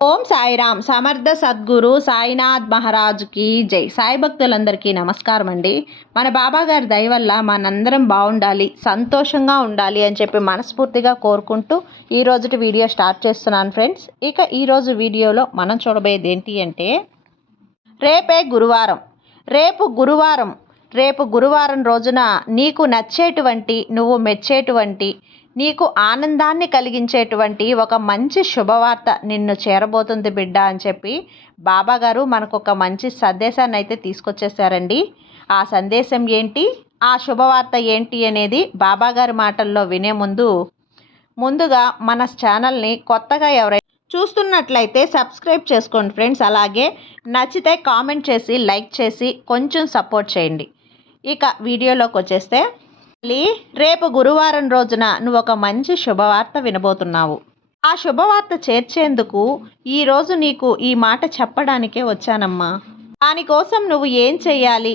ఓం సాయిరామ్. సమర్థ సద్గురు సాయినాథ్ మహారాజుకి జై. సాయి భక్తులందరికీ నమస్కారం అండి. మన బాబా గారి దయ వల్ల మనందరం బాగుండాలి సంతోషంగా ఉండాలి అని చెప్పి మనస్ఫూర్తిగా కోరుకుంటూ ఈ రోజుటి వీడియో స్టార్ట్ చేస్తున్నాను ఫ్రెండ్స్. ఇక ఈరోజు వీడియోలో మనం చూడబోయేది ఏంటి అంటే రేపే గురువారం. రేపు గురువారం. రేపు గురువారం రోజున నీకు నచ్చేటువంటి నువ్వు మెచ్చేటువంటి నీకు ఆనందాన్ని కలిగించేటువంటి ఒక మంచి శుభవార్త నిన్ను చేరబోతుంది బిడ్డ అని చెప్పి బాబాగారు మనకు ఒక మంచి సందేశాన్ని అయితే తీసుకొచ్చేసారండి. ఆ సందేశం ఏంటి? ఆ శుభవార్త ఏంటి అనేది బాబాగారి మాటల్లో వినే ముందు ముందుగా మన ఛానల్ని కొత్తగా ఎవరైనా చూస్తున్నట్లయితే సబ్స్క్రైబ్ చేసుకోండి ఫ్రెండ్స్. అలాగే నచ్చితే కామెంట్ చేసి లైక్ చేసి కొంచెం సపోర్ట్ చేయండి. ఇక వీడియోలోకి వచ్చేస్తే మళ్ళీ రేపు గురువారం రోజున నువ్వు ఒక మంచి శుభవార్త వినబోతున్నావు. ఆ శుభవార్త చేర్చేందుకు ఈరోజు నీకు ఈ మాట చెప్పడానికే వచ్చానమ్మా. దానికోసం నువ్వు ఏం చెయ్యాలి?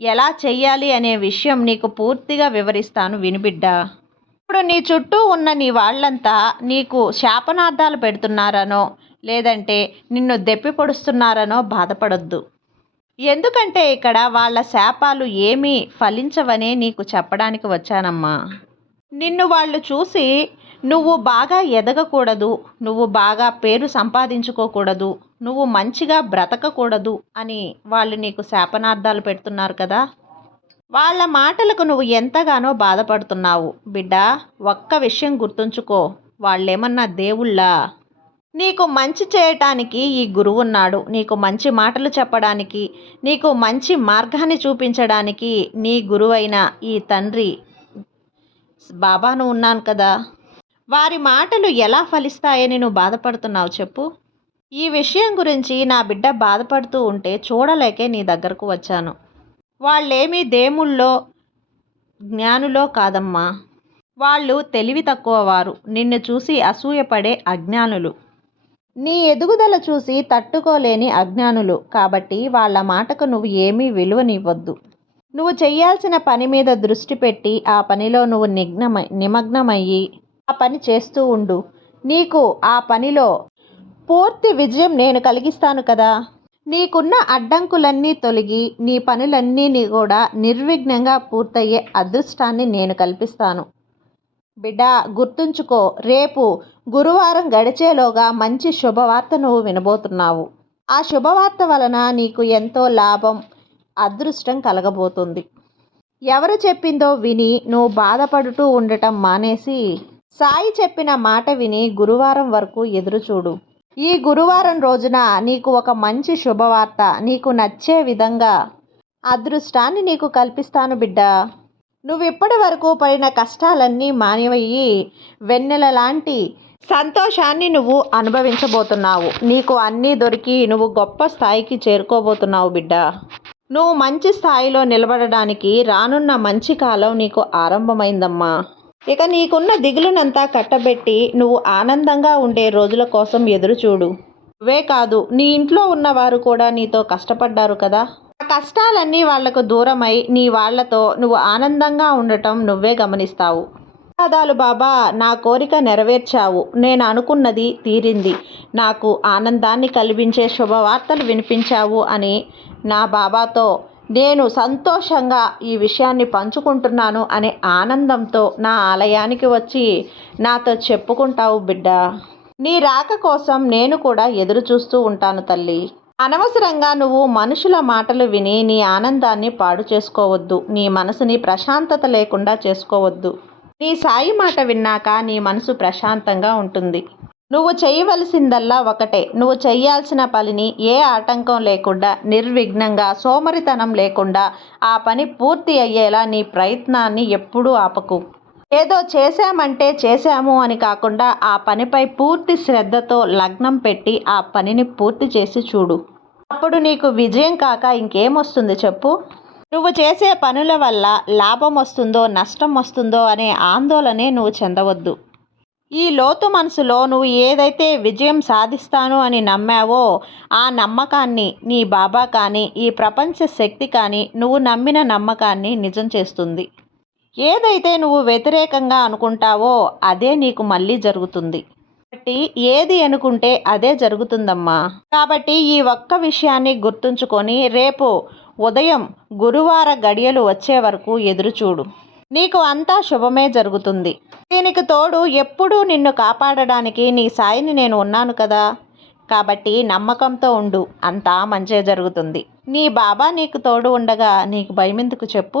ఎలా చెయ్యాలి అనే విషయం నీకు పూర్తిగా వివరిస్తాను వినిబిడ్డా. ఇప్పుడు నీ చుట్టూ ఉన్న నీ వాళ్ళంతా నీకు శాపనార్థాలు పెడుతున్నారనో లేదంటే నిన్ను దెప్పి పొడుస్తున్నారనో బాధపడొద్దు. ఎందుకంటే ఇక్కడ వాళ్ళ శాపాలు ఏమీ ఫలించవనే నీకు చెప్పడానికి వచ్చానమ్మా. నిన్ను వాళ్ళు చూసి నువ్వు బాగా ఎదగకూడదు నువ్వు బాగా పేరు సంపాదించుకోకూడదు నువ్వు మంచిగా బ్రతకకూడదు అని వాళ్ళు నీకు శాపనార్థాలు పెడుతున్నారు కదా. వాళ్ళ మాటలకు నువ్వు ఎంతగానో బాధపడుతున్నావు. బిడ్డ ఒక్క విషయం గుర్తుంచుకో. వాళ్ళేమన్నా దేవుళ్ళా? నీకు మంచి చేయటానికి ఈ గురువు ఉన్నాడు. నీకు మంచి మాటలు చెప్పడానికి నీకు మంచి మార్గాన్ని చూపించడానికి నీ గురువైన ఈ తండ్రి బాబాను ఉన్నాను కదా. వారి మాటలు ఎలా ఫలిస్తాయని నువ్వు బాధపడుతున్నావు చెప్పు. ఈ విషయం గురించి నా బిడ్డ బాధపడుతూ ఉంటే చూడలేకే నీ దగ్గరకు వచ్చాను. వాళ్ళేమీ దేముల్లో జ్ఞానులో కాదమ్మా. వాళ్ళు తెలివి తక్కువ వారు. నిన్ను చూసి అసూయపడే అజ్ఞానులు. నీ ఎదుగుదల చూసి తట్టుకోలేని అజ్ఞానులు. కాబట్టి వాళ్ళ మాటకు నువ్వు ఏమీ విలువనివ్వద్దు. నువ్వు చేయాల్సిన పని మీద దృష్టి పెట్టి ఆ పనిలో నువ్వు నిగ్నమై నిమగ్నమయ్యి ఆ పని చేస్తూ ఉండు. నీకు ఆ పనిలో పూర్తి విజయం నేను కలిగిస్తాను కదా. నీకున్న అడ్డంకులన్నీ తొలగి నీ పనులన్నీ కూడా నిర్విఘ్నంగా పూర్తయ్యే అదృష్టాన్ని నేను కల్పిస్తాను. బిడ్డా గుర్తుంచుకో రేపు గురువారం గడిచేలోగా మంచి శుభవార్త నువ్వు వినబోతున్నావు. ఆ శుభవార్త వలన నీకు ఎంతో లాభం అదృష్టం కలగబోతుంది. ఎవరు చెప్పిందో విని నువ్వు బాధపడుతూ ఉండటం మానేసి సాయి చెప్పిన మాట విని గురువారం వరకు ఎదురుచూడు. ఈ గురువారం రోజున నీకు ఒక మంచి శుభవార్త నీకు నచ్చే విధంగా అదృష్టాన్ని నీకు కల్పిస్తాను బిడ్డా. నువ్వు ఇప్పటి వరకు పడిన కష్టాలన్నీ మానివయ్యి. వెన్నెల లాంటి సంతోషాన్ని నువ్వు అనుభవించబోతున్నావు. నీకు అన్నీ దొరికి నువ్వు గొప్ప స్థాయికి చేరుకోబోతున్నావు బిడ్డ. నువ్వు మంచి స్థాయిలో నిలబడడానికి రానున్న మంచి కాలం నీకు ఆరంభమైందమ్మా. ఇక నీకున్న దిగులునంతా కట్టబెట్టి నువ్వు ఆనందంగా ఉండే రోజుల కోసం ఎదురుచూడు. వే కాదు నీ ఇంట్లో ఉన్నవారు కూడా నీతో కష్టపడ్డారు కదా. కష్టాలన్నీ వాళ్ళకు దూరమై నీ వాళ్ళతో నువ్వు ఆనందంగా ఉండటం నువ్వే గమనిస్తావు. ధన్యవాదాలు బాబా. నా కోరిక నెరవేర్చావు. నేను అనుకున్నది తీరింది. నాకు ఆనందాన్ని కలిగించే శుభవార్తలు వినిపించావు అని నా బాబాతో. నేను సంతోషంగా ఈ విషయాన్ని పంచుకుంటున్నాను అనే ఆనందంతో నా ఆలయానికి వచ్చి నాతో చెప్పుకుంటావు బిడ్డ. నీ రాక కోసం నేను కూడా ఎదురు చూస్తూ ఉంటాను తల్లి. అనవసరంగా నువ్వు మనుషుల మాటలు విని నీ ఆనందాన్ని పాడు చేసుకోవద్దు. నీ మనసుని ప్రశాంతత లేకుండా చేసుకోవద్దు. నీ సాయి మాట విన్నాక నీ మనసు ప్రశాంతంగా ఉంటుంది. నువ్వు చేయవలసిందల్లా ఒకటే. నువ్వు చేయాల్సిన పనిని ఏ ఆటంకం లేకుండా నిర్విఘ్నంగా సోమరితనం లేకుండా ఆ పని పూర్తి అయ్యేలా నీ ప్రయత్నాన్ని ఎప్పుడూ ఆపకు. ఏదో చేశామంటే చేశాము అని కాకుండా ఆ పనిపై పూర్తి శ్రద్ధతో లగ్నం పెట్టి ఆ పనిని పూర్తి చేసి చూడు. అప్పుడు నీకు విజయం కాక ఇంకేమొస్తుంది చెప్పు? నువ్వు చేసే పనుల వల్ల లాభం వస్తుందో నష్టం వస్తుందో అనే ఆందోళనే నువ్వు చెందవద్దు. ఈ లోతు మనసులో నువ్వు ఏదైతే విజయం సాధిస్తాను అని నమ్మావో ఆ నమ్మకాన్ని నీ బాబా కానీ ఈ ప్రపంచ శక్తి కానీ నువ్వు నమ్మిన నమ్మకాన్ని నిజం చేస్తుంది. ఏదైతే నువ్వు వ్యతిరేకంగా అనుకుంటావో అదే నీకు మళ్ళీ జరుగుతుంది. కాబట్టి ఏది అనుకుంటే అదే జరుగుతుందమ్మా. కాబట్టి ఈ ఒక్క విషయాన్ని గుర్తుంచుకొని రేపు ఉదయం గురువార గడియలు వచ్చే వరకు ఎదురుచూడు. నీకు అంతా శుభమే జరుగుతుంది. దీనికి తోడు ఎప్పుడూ నిన్ను కాపాడడానికి నీ సాయిని నేను ఉన్నాను కదా. కాబట్టి నమ్మకంతో ఉండు అంతా మంచే జరుగుతుంది. నీ బాబా నీకు తోడు ఉండగా నీకు భయమెందుకు చెప్పు?